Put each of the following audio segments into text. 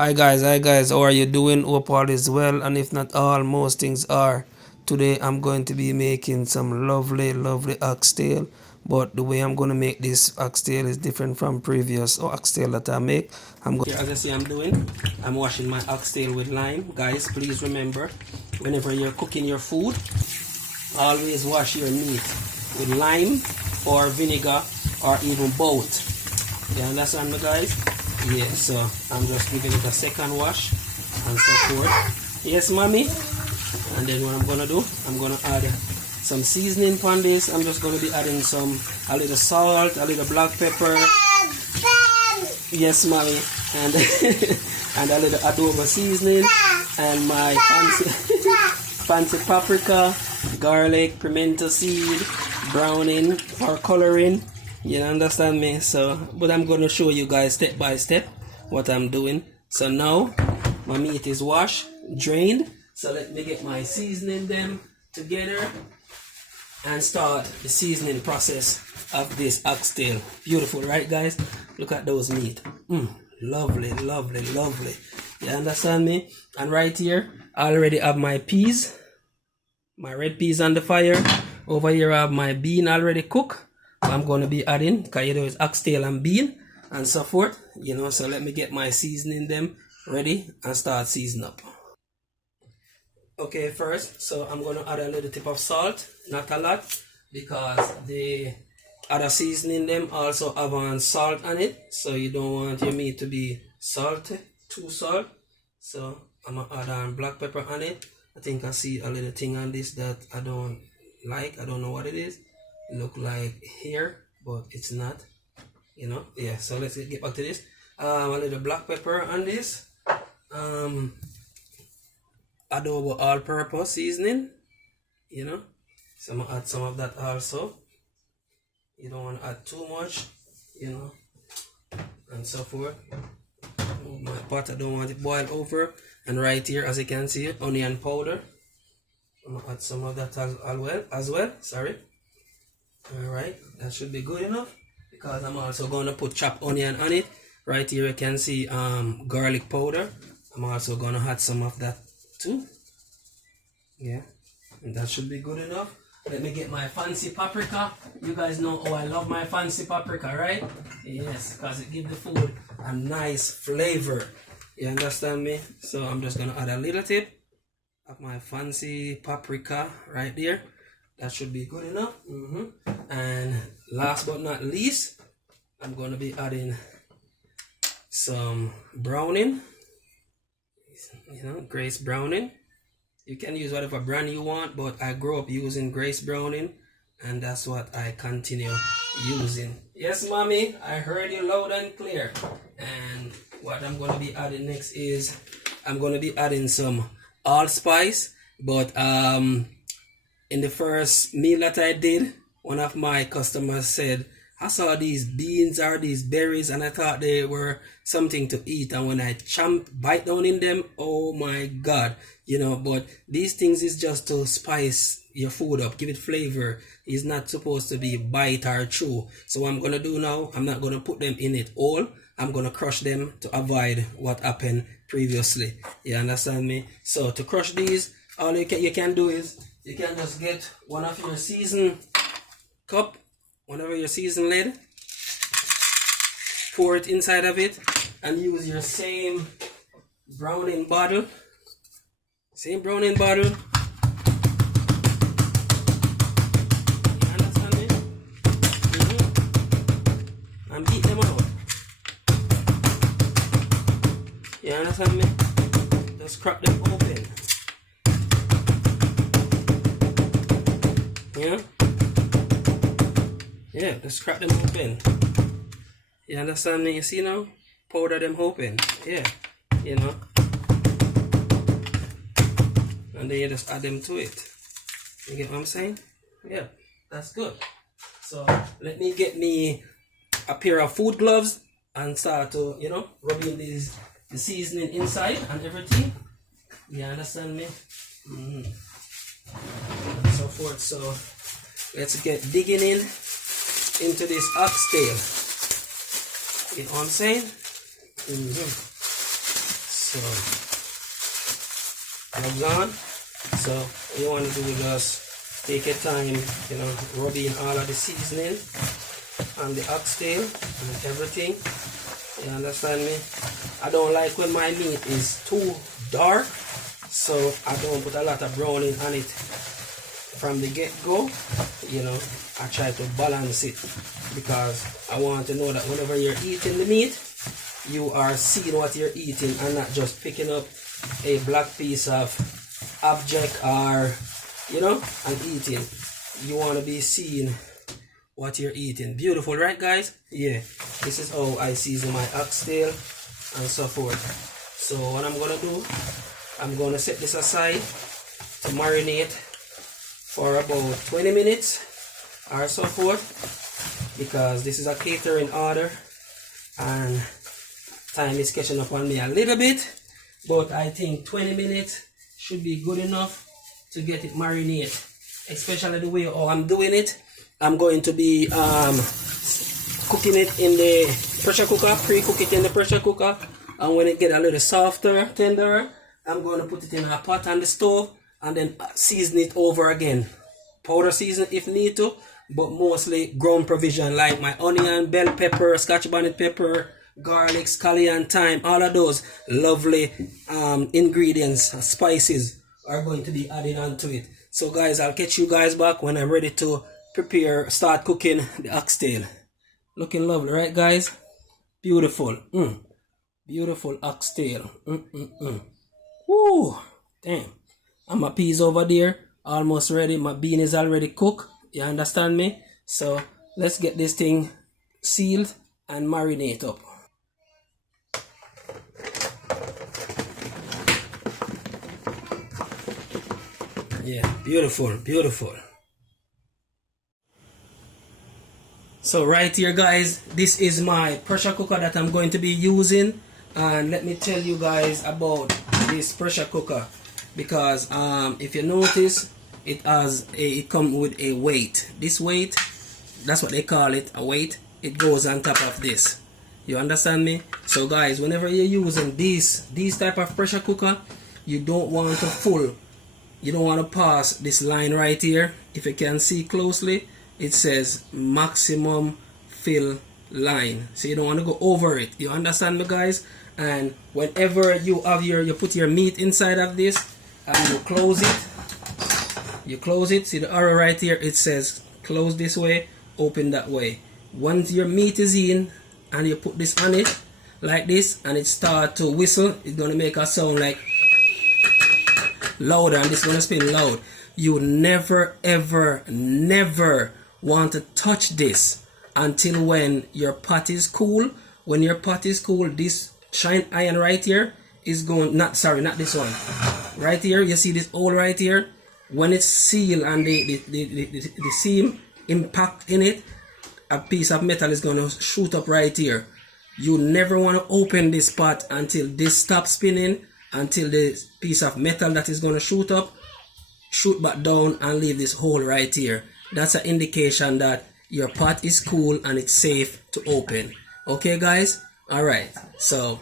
Hi guys, how are you doing? Hope all is well, and if not all, most things are. Today I'm going to be making some lovely oxtail, but the way I'm going to make this oxtail is different from previous oxtail that I make. As I see I'm doing, I'm washing my oxtail with lime. Guys, please remember, whenever you're cooking your food, always wash your meat with lime or vinegar or even both. You understand me, guys? Yeah, so I'm just giving it a second wash and so forth. Yes, mommy. And then what I'm gonna do, I'm gonna add some seasoning on this. I'm just gonna be adding a little salt, a little black pepper. Yes, mommy. And and a little adobo seasoning and my fancy paprika, garlic, pimento seed, browning or coloring. You understand me? So, but I'm going to show you guys step by step what I'm doing. So now my meat is washed, drained. So let me get my seasoning them together and start the seasoning process of this oxtail. Beautiful, right, guys? Look at those meat. Lovely. You understand me? And right here, I already have my peas, my red peas on the fire. Over here, I have my bean already cooked. I'm going to be adding, because you know it's oxtail and bean and so forth, you know. So let me get my seasoning them ready and start seasoning up. Okay, first, so I'm going to add a little tip of salt, not a lot, because the other seasoning them also have salt on it, so you don't want your meat to be salty, too salt. So I'm going to add on black pepper on it. I think I see a little thing on this that I don't like. I don't know what it is. It look like hair, but it's not, you know. Yeah, so let's get back to this. A little black pepper on this. Adobo all-purpose seasoning, you know. So I'm gonna add some of that also. You don't want to add too much, you know, and so forth. My pot, I don't want it boiled over. And right here, as you can see, onion powder. I'm gonna add some of that as well. Sorry. Alright, that should be good enough, because I'm also going to put chopped onion on it. Right here you can see garlic powder. I'm also going to add some of that too. Yeah, and that should be good enough. Let me get my fancy paprika. You guys know how I love my fancy paprika, right? Yes, because it gives the food a nice flavor. You understand me? So I'm just going to add a little tip of my fancy paprika right there. That should be good enough. And last but not least, I'm going to be adding some browning. You know, Grace browning. You can use whatever brand you want, but I grew up using Grace browning, and that's what I continue using. Yes, mommy, I heard you loud and clear. And what I'm going to be adding next is I'm going to be adding some allspice, but in the first meal that I did, one of my customers said, I saw these beans or these berries and I thought they were something to eat. And when I bite down in them, oh my God, you know, but these things is just to spice your food up, give it flavor. It's not supposed to be bite or chew. So what I'm going to do now, I'm not going to put them in it all. I'm going to crush them to avoid what happened previously. You understand me? So to crush these, all you can do is, you can just get one of your seasoned cup, whenever your seasoned lid, pour it inside of it, and use your same browning bottle. You understand me? And beat them out. You understand me? Just crack them open. Yeah, just crack them open. You understand me? You see now? Powder them open. Yeah, you know. And then you just add them to it. You get what I'm saying? Yeah, that's good. So let me get me a pair of food gloves and start to, you know, rubbing the seasoning inside and everything. You understand me? And so forth. So let's get digging into this oxtail. You know what I'm saying? So gloves on. So what you want to do is just take your time, you know, rub in all of the seasoning and the oxtail and everything. You understand me? I don't like when my meat is too dark, so I don't put a lot of browning on it from the get-go. You know, I try to balance it because I want to know that whenever you're eating the meat, you are seeing what you're eating and not just picking up a black piece of object or, you know, and eating. You want to be seeing what you're eating. Beautiful, right guys? Yeah, this is how I season my oxtail and so forth. So what I'm gonna do, I'm gonna set this aside to marinate for about 20 minutes or so forth, because this is a catering order and time is catching up on me a little bit, but I think 20 minutes should be good enough to get it marinated, especially the way how I'm doing it. I'm going to be cooking it in the pressure cooker, pre-cook it in the pressure cooker, and when it get a little softer, tenderer, I'm going to put it in a pot on the stove and then season it over again. Powder season if need to, but mostly ground provision like my onion, bell pepper, scotch bonnet pepper, garlic, scallion, thyme, all of those lovely ingredients, spices are going to be added onto it. So guys, I'll catch you guys back when I'm ready to start cooking the oxtail. Looking lovely, right guys? Beautiful. Beautiful oxtail. Woo! Damn. And my peas over there, almost ready. My bean is already cooked. You understand me? So let's get this thing sealed and marinate up. Yeah, beautiful, beautiful. So right here guys, this is my pressure cooker that I'm going to be using, and let me tell you guys about this pressure cooker, because if you notice, it comes with a weight. This weight, that's what they call it, a weight. It goes on top of this. You understand me? So guys, whenever you're using these type of pressure cooker, you don't want to pass this line right here. If you can see closely, it says maximum fill line, so you don't want to go over it. You understand me guys? And whenever you have you put your meat inside of this and you close it, see the arrow right here, it says close this way, open that way. Once your meat is in and you put this on it like this and it start to whistle, it's going to make a sound like louder, and it's going to spin loud. You never ever never want to touch this until when your pot is cool. When your pot is cool, this shine iron right here is going, not this one right here, you see this hole right here, when it's sealed and the seam impact in it, a piece of metal is going to shoot up right here. You never want to open this pot until this stops spinning, until the piece of metal that is going to shoot back down and leave this hole right here. That's an indication that your pot is cool and it's safe to open. Okay guys? Alright, so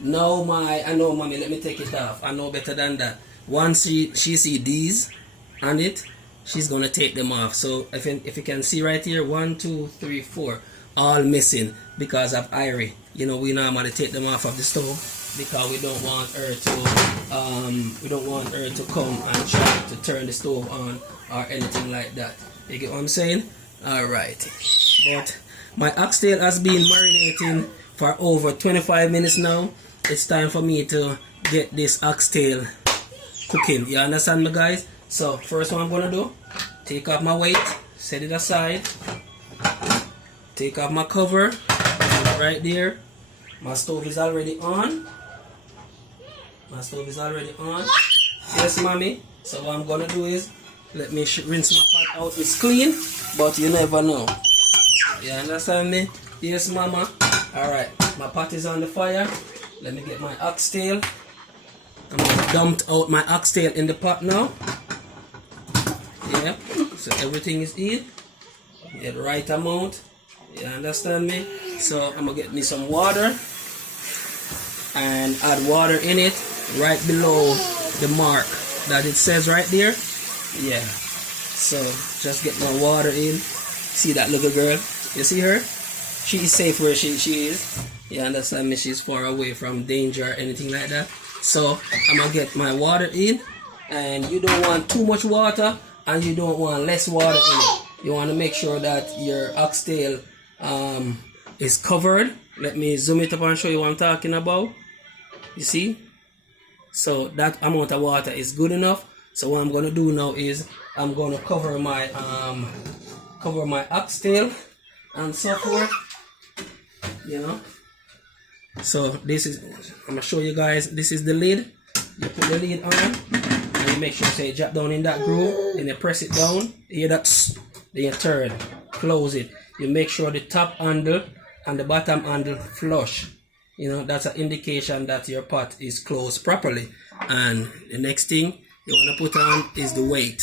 now I know mommy, let me take it off. I know better than that. Once she see these on it, she's gonna take them off. So if you can see right here, 1 2 3 4 all missing because of Irie. You know, we normally take them off of the stove because we don't want her to come and try to turn the stove on or anything like that. You get what I'm saying? Alright. But my oxtail has been marinating for over 25 minutes now. It's time for me to get this oxtail cooking. You understand me guys? So first what I'm gonna do, take off my weight, set it aside, take off my cover right there. My stove is already on. Yes mommy. So what I'm gonna do is, let me rinse my pot out. It's clean, but you never know. You understand me? Yes mama. Alright, my pot is on the fire. Let me get my oxtail. I'm gonna dump out my oxtail in the pot now. Yeah, so everything is in. Get the right amount. You understand me? So I'm gonna get me some water and add water in it right below the mark that it says right there. Yeah. So just get my water in. See that little girl? You see her? She is safe where she is. You understand me? She's far away from danger or anything like that. So I'm gonna get my water in, and you don't want too much water and you don't want less water in it. You want to make sure that your oxtail is covered. Let me zoom it up and show you what I'm talking about. You see? So that amount of water is good enough. So what I'm gonna do now is I'm gonna cover my oxtail and so forth. You know. So this is, I'm gonna show you guys, this is the lid. You put the lid on and you make sure it drop down in that groove, then you press it down, you hear that, then you turn, close it. You make sure the top handle and the bottom handle flush. You know, that's an indication that your pot is closed properly. And the next thing you want to put on is the weight.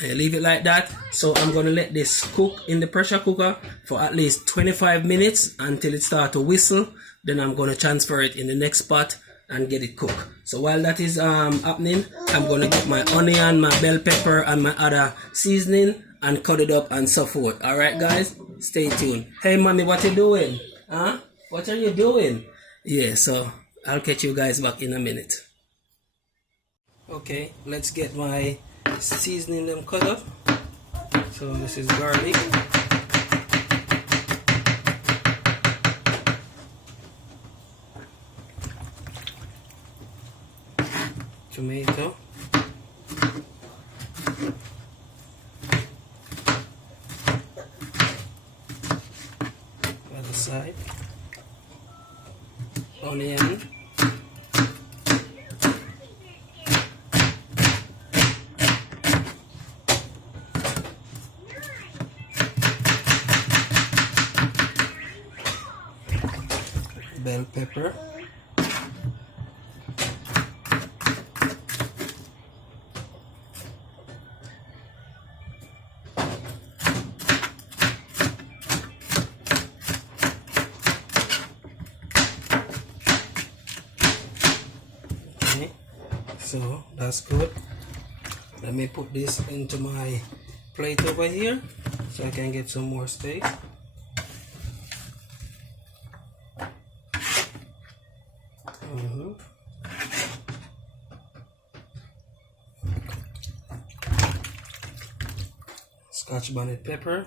And you leave it like that. So I'm going to let this cook in the pressure cooker for at least 25 minutes until it starts to whistle. Then I'm going to transfer it in the next pot and get it cooked. So while that is happening, I'm going to get my onion, my bell pepper and my other seasoning and cut it up and so forth. Alright guys, stay tuned. Hey mommy, what you doing? Huh? What are you doing? Yeah, so I'll catch you guys back in a minute. Okay, let's get my seasoning them cut up. So this is garlic, tomato, other side, onion, bell pepper, okay, so that's good. Let me put this into my plate over here so I can get some more space. Scotch bonnet pepper.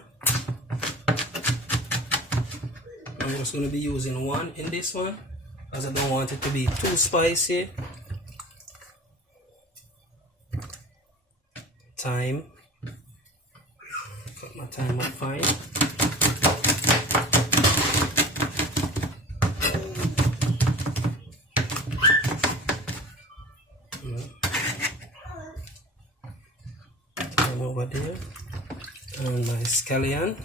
I'm just going to be using one in this one as I don't want it to be too spicy. Thyme. Cut my thyme up fine. Thyme over there. And my scallion.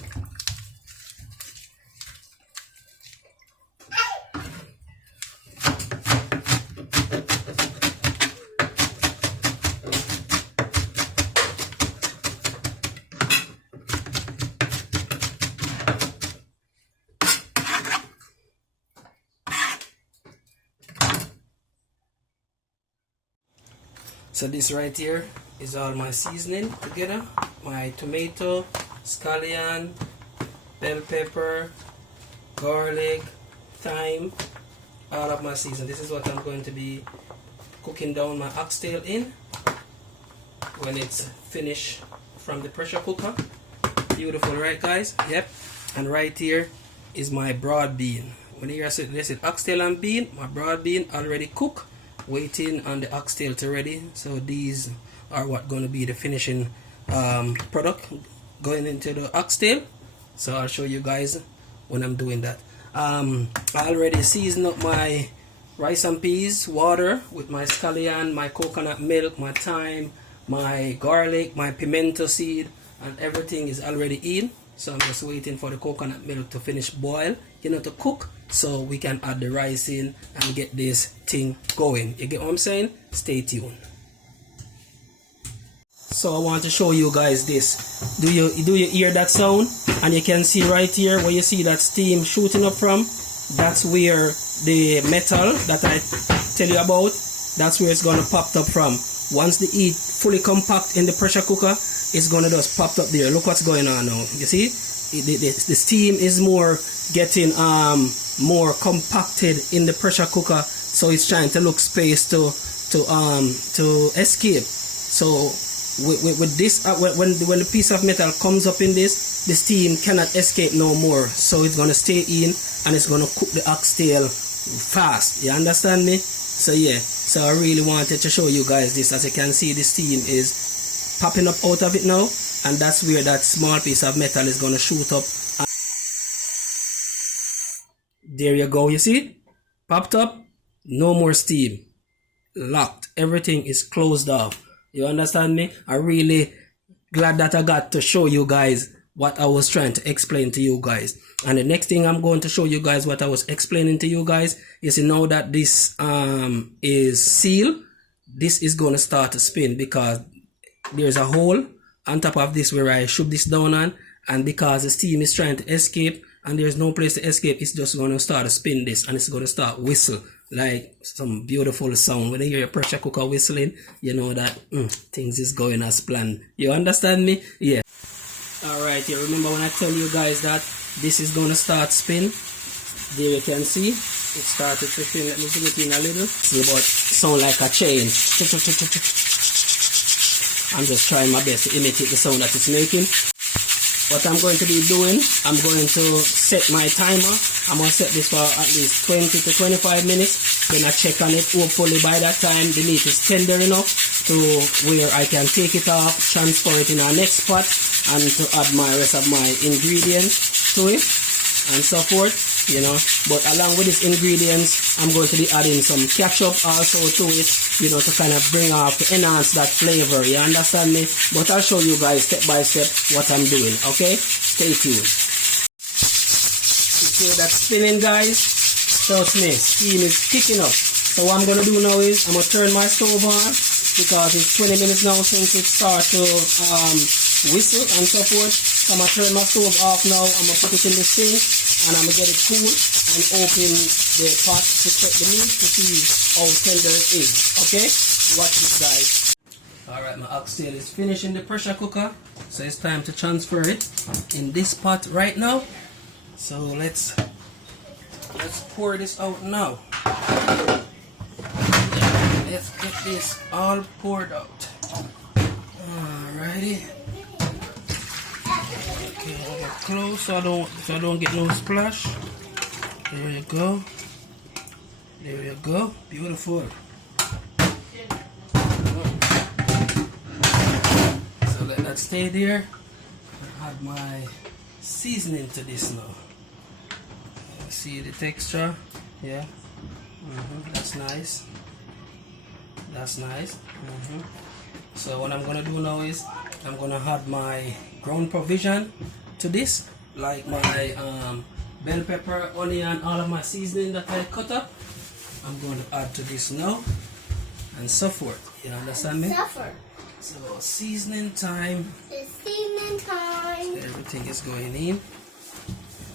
So this right here is all my seasoning together. My tomato, scallion, bell pepper, garlic, thyme, all of my seasoning. This is what I'm going to be cooking down my oxtail in when it's finished from the pressure cooker. Beautiful, right guys? Yep. And right here is my broad bean. When you say this is oxtail and bean, my broad bean already cooked, waiting on the oxtail to ready. So these are what going to be the finishing product going into the oxtail. So I'll show you guys when I'm doing that. I already seasoned up my rice and peas water with my scallion, my coconut milk, my thyme, my garlic, my pimento seed, and everything is already in. So I'm just waiting for the coconut milk to finish boil, to cook, so we can add the rice in and get this thing going. You get what I'm saying? Stay tuned. So I want to show you guys this. Do you hear that sound? And you can see right here where you see that steam shooting up from. That's where the metal that I tell you about, that's where it's gonna pop up from. Once the heat fully compact in the pressure cooker, it's gonna just pop up there. Look what's going on now. You see, the steam is more getting more compacted in the pressure cooker, so it's trying to look space to escape. So with this, when the piece of metal comes up in this, the steam cannot escape no more. So it's gonna stay in and it's gonna cook the oxtail fast. You understand me? So yeah, so I really wanted to show you guys this. As you can see, the steam is popping up out of it now, and that's where that small piece of metal is gonna shoot up. There you go. You see it? Popped up. No more steam. Locked. Everything is closed off. You understand me? I'm really glad that I got to show you guys what I was trying to explain to you guys. And the next thing I'm going to show you guys what I was explaining to you guys is, you know, that this is sealed. This is going to start to spin because there's a hole on top of this where I shoot this down on, and because the steam is trying to escape and there's no place to escape, it's just going to start to spin this, and it's going to start whistle like some beautiful sound. When you hear a pressure cooker whistling, you know that things is going as planned. You understand me? Yeah. Alright, you remember when I tell you guys that this is going to start spin? There you can see it started to spin. Let me zoom it in a little. See, but sound like a chain. I'm just trying my best to imitate the sound that it's making. What I'm going to be doing, I'm going to set my timer. I'm going to set this for at least 20 to 25 minutes. Then I check on it. Hopefully by that time the meat is tender enough to where I can take it off, transfer it in our next pot, and to add my rest of my ingredients to it and so forth, you know. But along with these ingredients, I'm going to be adding some ketchup also to it, you know, to kind of bring off, to enhance that flavor. You understand me? But I'll show you guys step by step what I'm doing. Okay, stay tuned. You see that spinning, guys? Trust me, steam is kicking up. So what I'm going to do now is I'm going to turn my stove on, because it's 20 minutes now since it started to whistle and so forth. So I'm going to turn my stove off now. I'm going to put it in the sink and I'm going to get it cool and open the pot to check the meat to see how tender it is. Okay? Watch this, guys. Alright, my oxtail is finished in the pressure cooker. So it's time to transfer it in this pot right now. So let's pour this out now. Let's get this all poured out. Alrighty. Okay, I'll get close so I don't get no splash. There you go. There you go. Beautiful. So let that stay there. I add my seasoning to this now. See the texture? Yeah. That's nice. That's nice. So what I'm gonna do now is I'm gonna add my ground provision to this, like my bell pepper, onion, all of my seasoning that I cut up. I'm going to add to this now, and so forth. You understand me? So seasoning time. It's seasoning time. So everything is going in.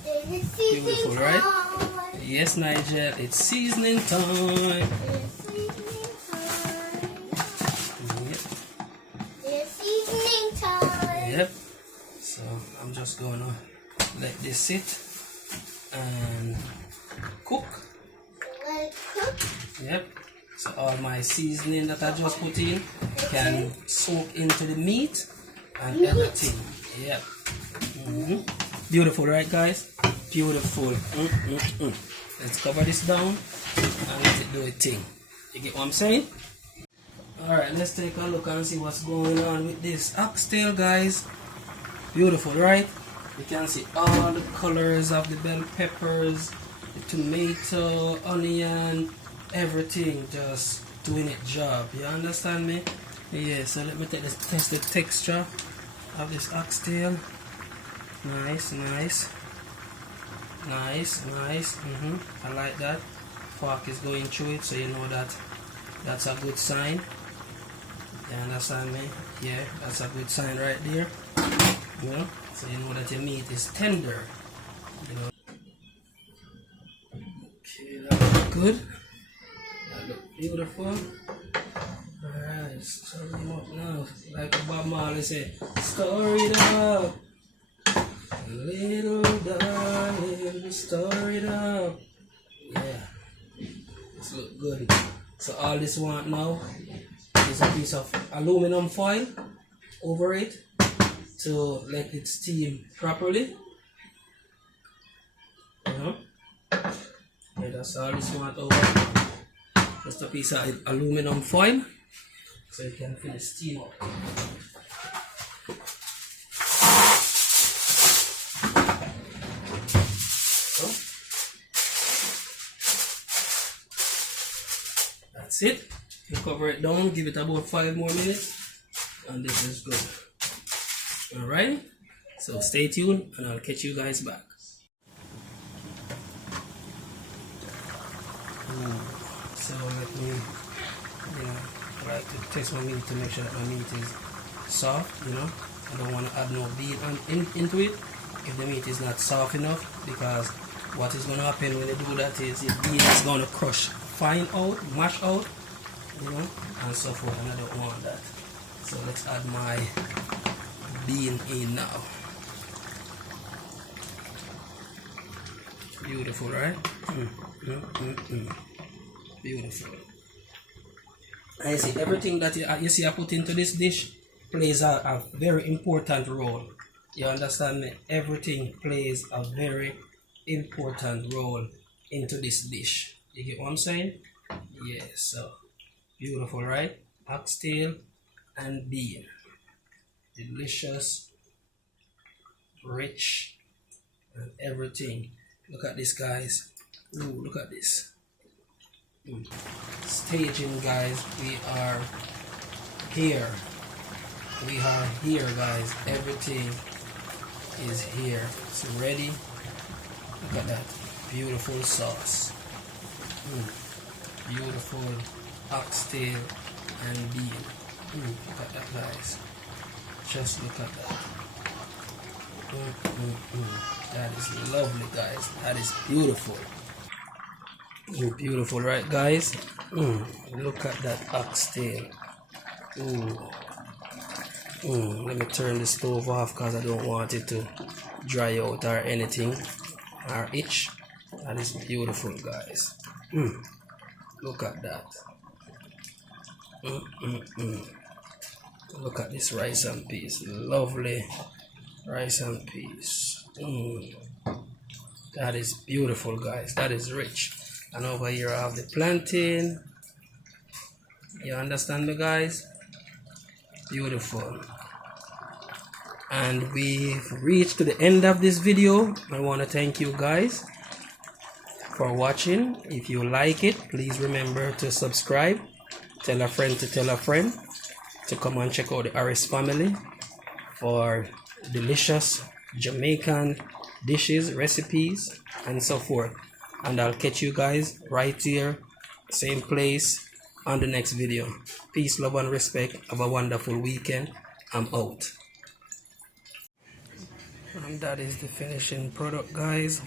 It's seasoning Beautiful, time. right? Yes, Nigel. It's seasoning time. It's seasoning time. Yep. It's seasoning time. Yep. So I'm just gonna let this sit and cook. Let it cook. Yep. So all my seasoning that I just put in can soak into the meat and everything. Yep. Beautiful, right, guys? Beautiful. Let's cover this down and let it do its thing. You get what I'm saying? Alright, let's take a look and see what's going on with this oxtail, guys. Beautiful, right? You can see all the colors of the bell peppers, the tomato, onion, everything just doing its job. You understand me? Yeah, so let me test the texture of this oxtail. Nice, nice. Nice, nice. I like that. Fork is going through it, so you know that that's a good sign. You understand me? Yeah, that's a good sign right there. You know, so you know that your meat is tender. You know. Okay, that looks good. That looks beautiful. Alright, stir them up now. Like Bob Marley said, stir it up. Little darling, stir it up. Yeah, this look good. So all this want now is a piece of aluminum foil over it to let it steam properly. You know? Yeah, that's all this want over. Just a piece of aluminum foil so you can finish steam up. So that's it. You cover it down, give it about 5 more minutes, and this is good. Alright, so stay tuned and I'll catch you guys back. So let me, I like to test my meat to make sure that my meat is soft, I don't want to add no bean into it if the meat is not soft enough, because what is going to happen when you do that is the bean is going to crush fine out, mash out, and so forth, and I don't want that. So let's add my bean in now. Beautiful, right? Beautiful. And you see, everything that you see I put into this dish plays a very important role. You understand me? Everything plays a very important role into this dish. You get what I'm saying? Yes, so beautiful, right? Oxtail and bean. Delicious, rich, and everything. Look at this, guys. Ooh, look at this. Staging, guys. We are here. We are here, guys. Everything is here. It's ready. Look at that. Beautiful sauce. Beautiful oxtail and bean. Look at that, guys. Just look at that. That is lovely, guys. That is beautiful. Beautiful, right, guys? Look at that oxtail. Let me turn the stove off because I don't want it to dry out or anything or itch. That is beautiful, guys. Look at that. Look at this rice and peas. Lovely rice and peas. That is beautiful, guys. That is rich. And over here I have the plantain. You understand me, guys? Beautiful. And we've reached to the end of this video. I want to thank you guys for watching. If you like it, please remember to subscribe. Tell a friend to tell a friend to come and check out the Aris family for delicious Jamaican dishes, recipes, and so forth. And I'll catch you guys right here, same place, on the next video. Peace, love, and respect. Have a wonderful weekend. I'm out. And that is the finishing product, guys.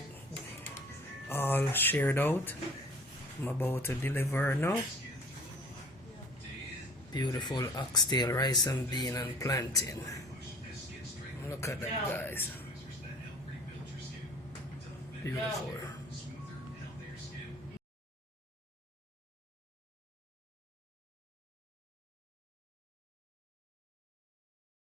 All shared out. I'm about to deliver now. Beautiful oxtail, rice and bean, and plantain. Look at that, guys. Beautiful.